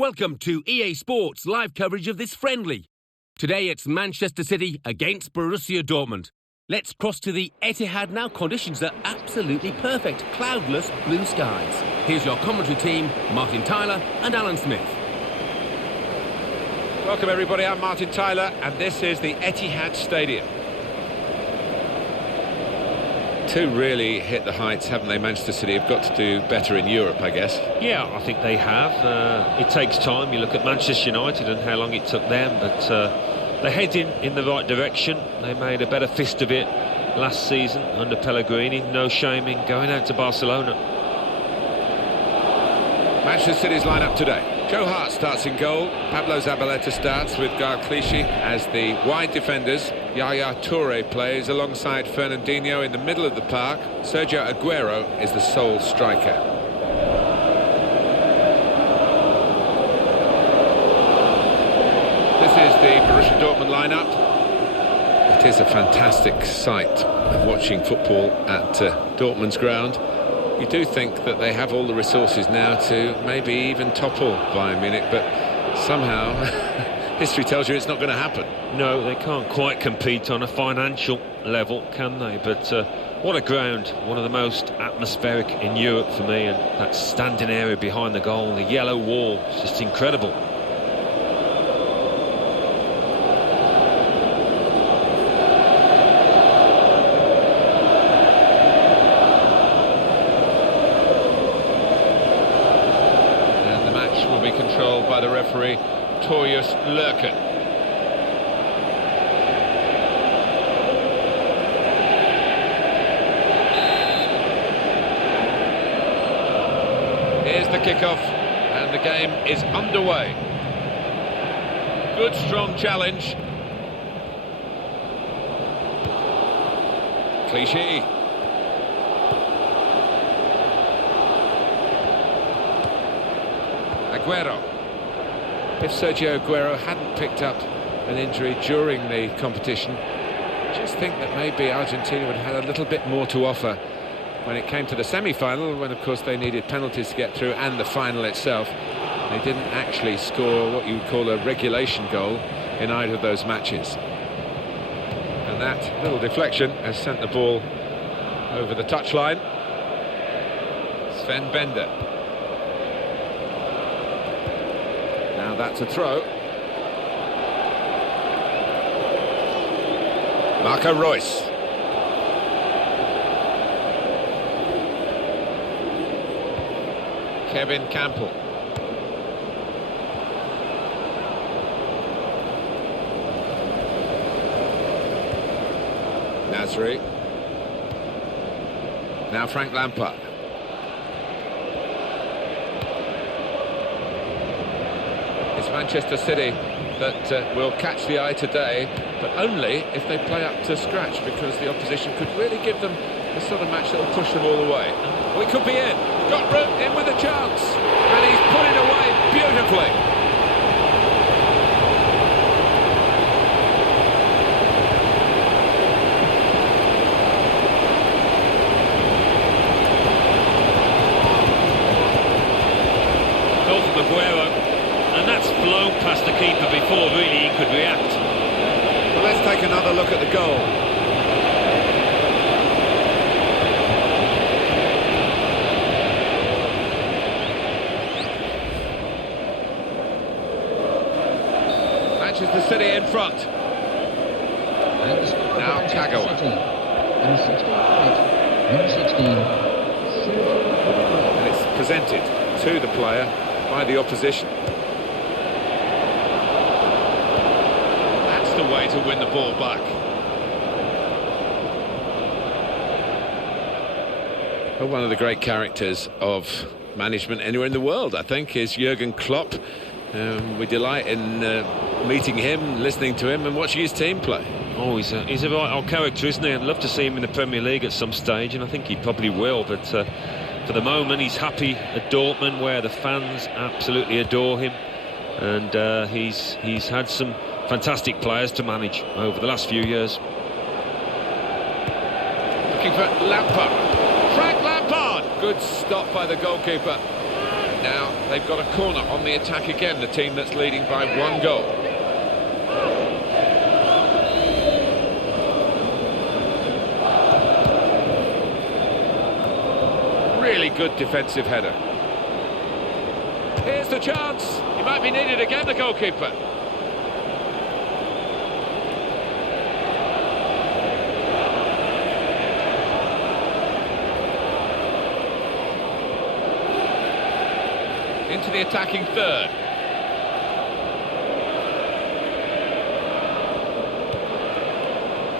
Welcome to EA Sports live coverage of this friendly. Today it's Manchester City against Borussia Dortmund. Let's cross to the Etihad now. Conditions are absolutely perfect. Cloudless blue skies. Here's your commentary team, Martin Tyler and Alan Smith. Welcome everybody, I'm Martin Tyler and this is the Etihad Stadium. Two really hit the heights, haven't they? Manchester City have got to do better in Europe, I guess. Yeah, I think they have. It takes time. You look at Manchester United and how long it took them, but they're heading in the right direction. They made a better fist of it last season under Pellegrini. No shame in going out to Barcelona. Manchester City's lineup today. Joe Hart starts in goal. Pablo Zabaleta starts with Gaël Clichy as the wide defenders. Yaya Touré plays alongside Fernandinho in the middle of the park. Sergio Aguero is the sole striker. This is the Borussia Dortmund lineup. It is a fantastic sight watching football at Dortmund's ground. You do think that they have all the resources now to maybe even topple Bayern Munich, but somehow history tells you it's not going to happen. No, they can't quite compete on a financial level, can they? But what a ground, one of the most atmospheric in Europe for me, and that standing area behind the goal, the yellow wall, it's just incredible. Controlled by the referee, Torjus Lurken. Here's the kickoff, and the game is underway. Good, strong challenge. Clichy. Aguero. If Sergio Aguero hadn't picked up an injury during the competition, just think that maybe Argentina would have had a little bit more to offer when it came to the semi-final, when of course they needed penalties to get through, and the final itself. They didn't actually score what you would call a regulation goal in either of those matches. And that little deflection has sent the ball over the touchline. Sven Bender. Now that's a throw. Marco Reus. Kevin Campbell. Nasri. Now Frank Lampard. It's Manchester City that will catch the eye today, but only if they play up to scratch, because the opposition could really give them the sort of match that will push them all the way. We could be in. Got room, in with a chance, and he's put it away beautifully. Aguero, and that's flown past the keeper before really he could react. Well, let's take another look at the goal. Manchester City in front. Now Kagawa. And it's presented to the player by the opposition. That's the way to win the ball back. Well, one of the great characters of management anywhere in the world, I think, is Jurgen Klopp. We delight in meeting him, listening to him and watching his team play. Oh, he's a right old character, isn't he? I'd love to see him in the Premier League at some stage, and I think he probably will, but for the moment he's happy at Dortmund, where the fans absolutely adore him, and he's had some fantastic players to manage over the last few years. Looking for Lampard. Frank Lampard! Good stop by the goalkeeper. Now they've got a corner on the attack again, the team that's leading by 1 goal. Really good defensive header. Here's the chance. He might be needed again, the goalkeeper. Into the attacking third.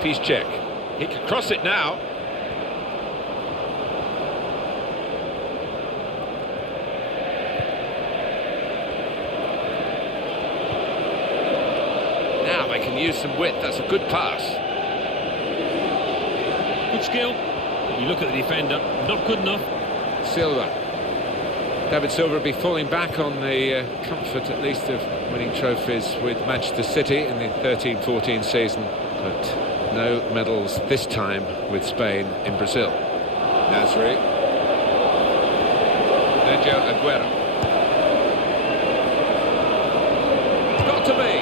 Piszczek. He can cross it now. Now they can use some width. That's a good pass. Good skill. You look at the defender, not good enough. Silva. David Silva will be falling back on the comfort, at least, of winning trophies with Manchester City in the 13-14 season, but no medals this time with Spain in Brazil. Nasri. Sergio Aguero. Got to be.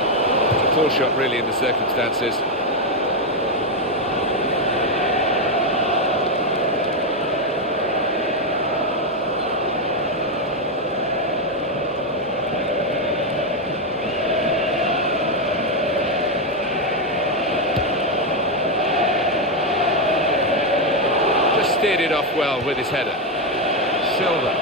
It's a poor shot, really, in the circumstances. Steered it off well with his header. Silva.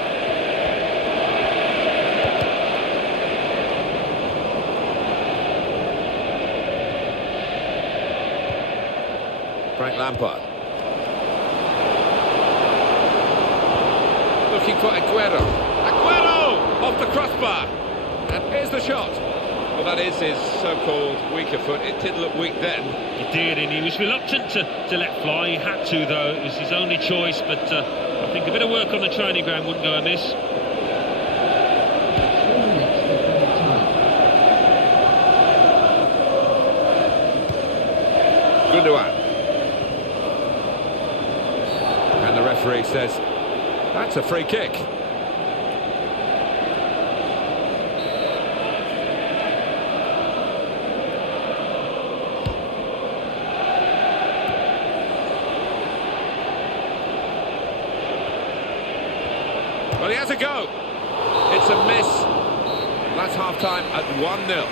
Frank Lampard. Looking for Aguero. Aguero! Off the crossbar. And here's the shot. Well, that is his so-called weaker foot. It did look weak then. He did, and he was reluctant to let fly. He had to, though. It was his only choice, but I think a bit of work on the training ground wouldn't go amiss. Gundogan. And the referee says, that's a free kick. Well, he has a go. It's a miss. That's half-time at 1-0.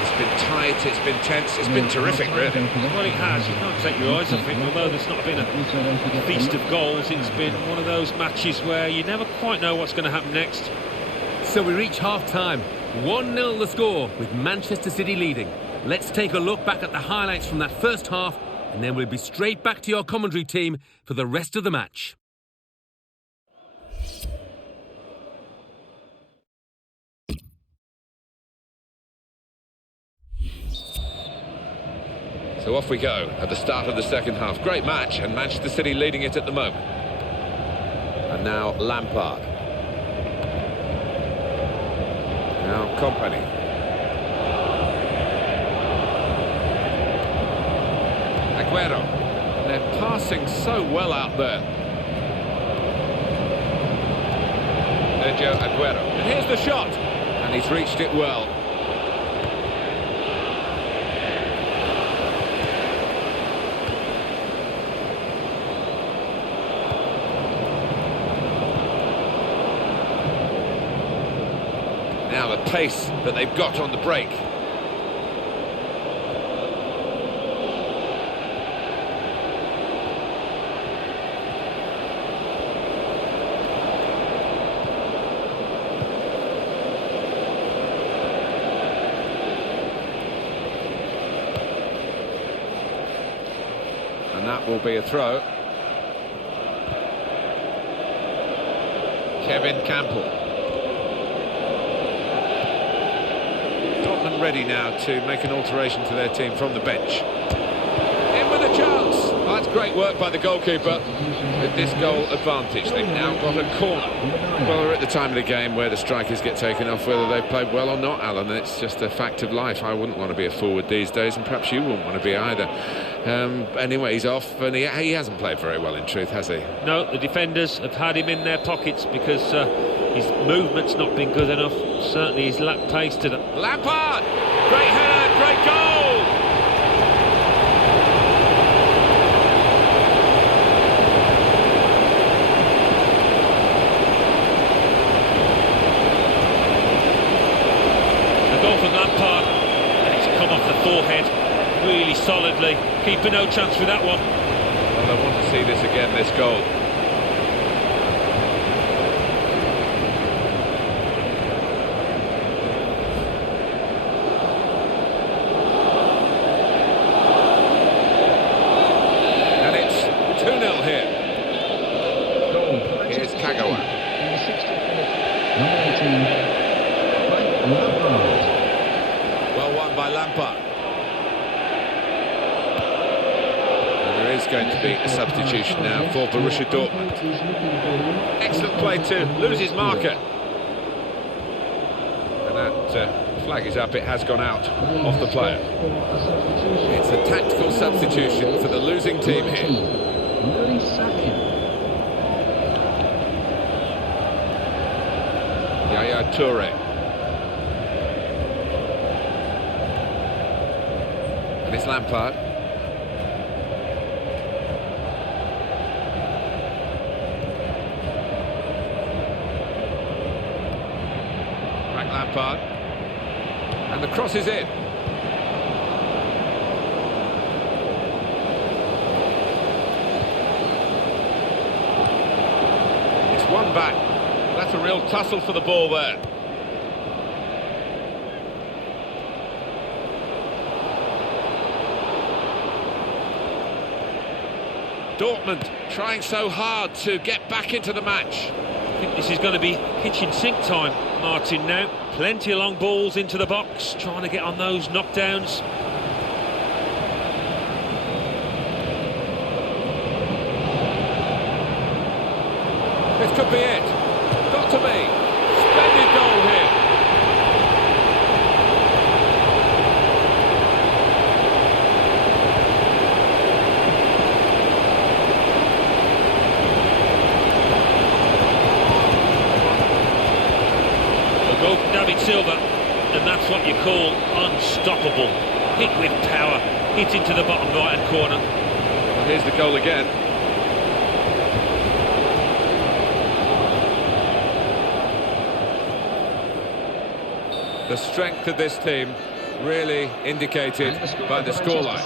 It's been tight, it's been tense, it's been terrific, really. Well, it has. You can't take your eyes off it. Although there's not been a feast of goals, it's been one of those matches where you never quite know what's going to happen next. So we reach half-time. 1-0 the score, with Manchester City leading. Let's take a look back at the highlights from that first half, and then we'll be straight back to your commentary team for the rest of the match. So off we go at the start of the second half. Great match, and Manchester City leading it at the moment. And now Lampard. Now Company. Aguero. They're passing so well out there. Sergio Aguero. And here's the shot. And he's reached it well. Now the pace that they've got on the break. And that will be a throw. Kevin Campbell. Dortmund ready now to make an alteration to their team from the bench. In with a chance. Oh, that's great work by the goalkeeper with this goal advantage. They've now got a corner. Well, we're at the time of the game where the strikers get taken off, whether they've played well or not, Alan. It's just a fact of life. I wouldn't want to be a forward these days, and perhaps you wouldn't want to be either. Anyway, he's off, and he hasn't played very well, in truth, has he? No, the defenders have had him in their pockets because His movement's not been good enough. Certainly he's lacked pace to the... Lampard! Great header, great goal! The goal from Lampard, and it's come off the forehead really solidly. Keeper no chance with that one. Well, I want to see this again, this goal. And it's 2-0 here. Here's Kagawa. In the 60th minute, number 18, Frank Lampard. Well won by Lampard. And there is going to be a substitution now for Borussia Dortmund. Excellent play to lose his marker. And that flag is up, it has gone out off the player. It's a tactical substitution for the losing team here. Yaya Toure. And it's Lampard. Frank Lampard. And the cross is in. It's one back. That's a real tussle for the ball there. Dortmund trying so hard to get back into the match. I think this is going to be kitchen sink time, Martin, now. Plenty of long balls into the box, trying to get on those knockdowns. This could be it. Got to be. Splendid goal here. A goal from David Silva, and that's what you call unstoppable. Hit with power, hit into the bottom right-hand corner. Well, here's the goal again. The strength of this team really indicated by the scoreline.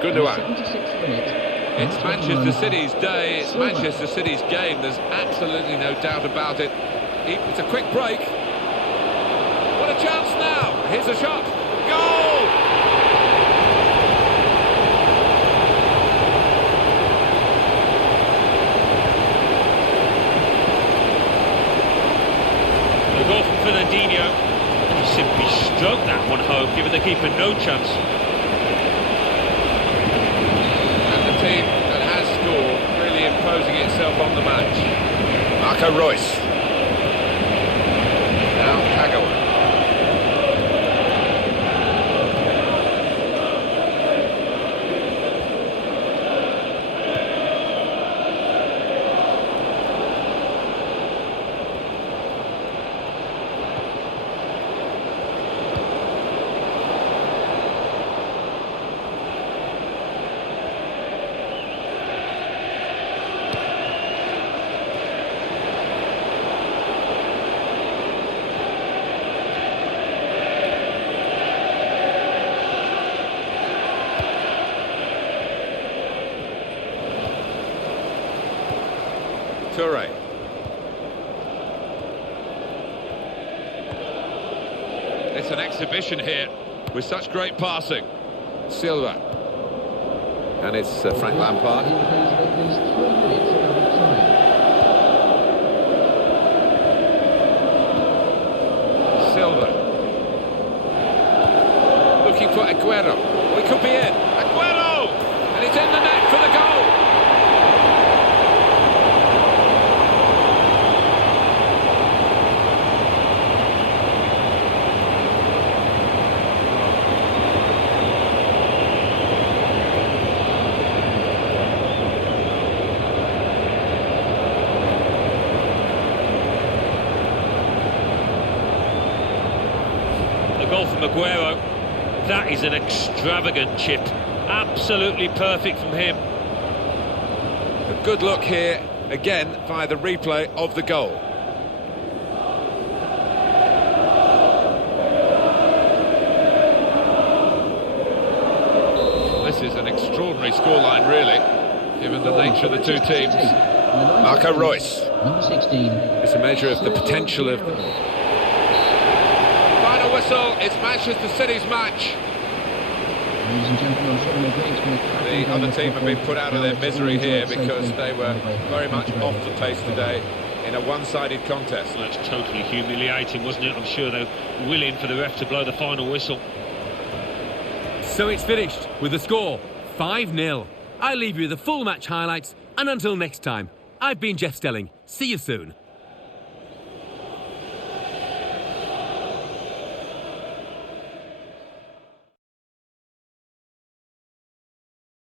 Gundogan. It's Manchester City's day, it's Manchester City's game, there's absolutely no doubt about it. It's a quick break. What a chance now! Here's a shot. Goal! A goal from Fernandinho. He simply stroked that one home, giving the keeper no chance. And the team that has scored really imposing itself on the match. Marco Reus. Now Kagawa. Toure. It's an exhibition here with such great passing. Silva. And it's Frank Lampard. Silva. Looking for Aguero. Oh, it could be it. Aguero! And it's in the net for the goal. the goal from Aguero. That is an extravagant chip. Absolutely perfect from him. A good look here, again, via the replay of the goal. This is an extraordinary scoreline, really, given the nature of the two teams. Marco Reus. Number 16. It's a measure of the potential of... Final whistle, it's Manchester City's match. Ladies and gentlemen, I'm sure you'll agree it's been a cracking The other game of team have been football. put out of their misery here because they were very much Thank you off the pace today in a one-sided contest. Well, that's totally humiliating, wasn't it? I'm sure they're willing for the ref to blow the final whistle. So it's finished with the score 5-0. I leave you the full match highlights, and until next time, I've been Jeff Stelling. See you soon.